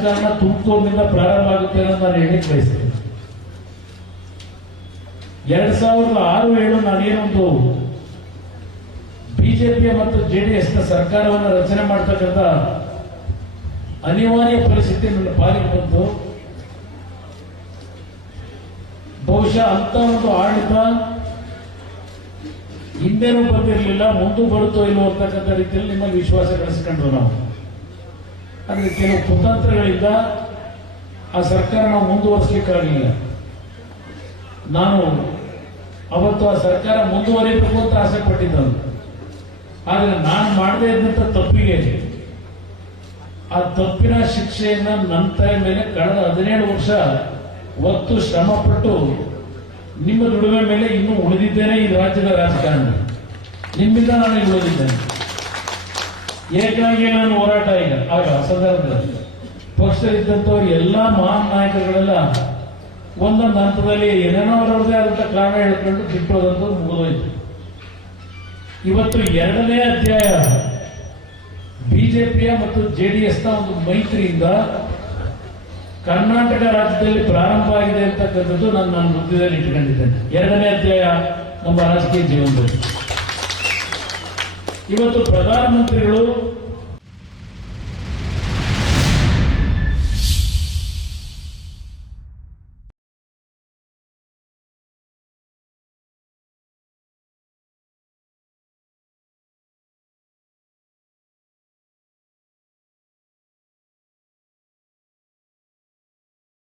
ರಾಜಕಾರಣ ತುಮಕೂರಿನಿಂದ ಪ್ರಾರಂಭ ಆಗುತ್ತೆ ಅನ್ನೋದು ನಾನು ಹೇಳಿಕ್ ಬಯಸ್ತೇನೆ. 2006-7 ನಾನೇನೊಂದು ಬಿಜೆಪಿ ಮತ್ತು ಜೆಡಿಎಸ್ ನ ಸರ್ಕಾರವನ್ನು ರಚನೆ ಮಾಡ್ತಕ್ಕಂಥ ಅನಿವಾರ್ಯ ಪರಿಸ್ಥಿತಿ ನನ್ನ ಪಾಲಿಗೆ ಬಂತು. ಬಹುಶಃ ಅಂತ ಒಂದು ಆಡಳಿತ ಹಿಂದೆನೂ ಬಂದಿರಲಿಲ್ಲ, ಮುಂದೂ ಬರುತ್ತೋ ಇಲ್ಲೋ ಅಂತಕ್ಕಂಥ ರೀತಿಯಲ್ಲಿ ನಿಮ್ಮಲ್ಲಿ ವಿಶ್ವಾಸ ಗಳಿಸ್ಕೊಂಡ್ರು ನಾವು. ಆದರೆ ಕೆಲವು ಕುತಂತ್ರಗಳಿಂದ ಆ ಸರ್ಕಾರ ನಾವು ಮುಂದುವರಿಸಲಿಕ್ಕಾಗಲಿಲ್ಲ. ನಾನು ಅವತ್ತು ಆ ಸರ್ಕಾರ ಮುಂದುವರಿಬೇಕು ಅಂತ ಆಸೆ ಪಟ್ಟಿದ್ದನು. ಆದರೆ ನಾನು ಮಾಡದೇ ಇದ್ದಂಥ ತಪ್ಪಿಗೆ ಆ ತಪ್ಪಿನ ಶಿಕ್ಷೆಯನ್ನ ನನ್ನ ತಲೆ ಮೇಲೆ ಕಳೆದ 17 ವರ್ಷ ಒತ್ತು ಶ್ರಮಪಟ್ಟು ನಿಮ್ಮ ದುಡಿಮೆ ಮೇಲೆ ಇನ್ನೂ ಉಳಿದಿದ್ದೇನೆ. ಈ ರಾಜ್ಯದ ರಾಜಕಾರಣ ನಿಮ್ಮಿಂದ ನಾನು ಇಲ್ಲಿ ಉಳಿದಿದ್ದೇನೆ. ಏಕಾಗಿ ನಾನು ಹೋರಾಟ ಈಗ ಆಗ ಸಂದರ್ಭದಲ್ಲಿ ಪಕ್ಷದಲ್ಲಿದ್ದಂಥವ್ರು ಎಲ್ಲ ಮಹಾನ್ ನಾಯಕರುಗಳೆಲ್ಲ ಒಂದೊಂದು ಹಂತದಲ್ಲಿ ಏನೇನೋ ಅವರವ್ರದೇ ಆದಂಥ ಕಾರಣ ಹೇಳ್ಕೊಂಡು ಬಿಟ್ಟೋದಂತೂ ಮುಗಿದೋಯ್ತು. ಇವತ್ತು 2ನೇ ಅಧ್ಯಾಯ ಬಿಜೆಪಿಯ ಮತ್ತು ಜೆಡಿಎಸ್ ನ ಒಂದು ಮೈತ್ರಿಯಿಂದ ಕರ್ನಾಟಕ ರಾಜ್ಯದಲ್ಲಿ ಪ್ರಾರಂಭ ಆಗಿದೆ ಅಂತಕ್ಕಂಥದ್ದು ನಾನು ವೃತ್ತಿಯಲ್ಲಿ ಇಟ್ಕೊಂಡಿದ್ದೇನೆ. 2ನೇ ಅಧ್ಯಾಯ ನಮ್ಮ ರಾಜಕೀಯ ಜೀವನದಲ್ಲಿ. ಇವತ್ತು ಪ್ರಧಾನಮಂತ್ರಿಗಳು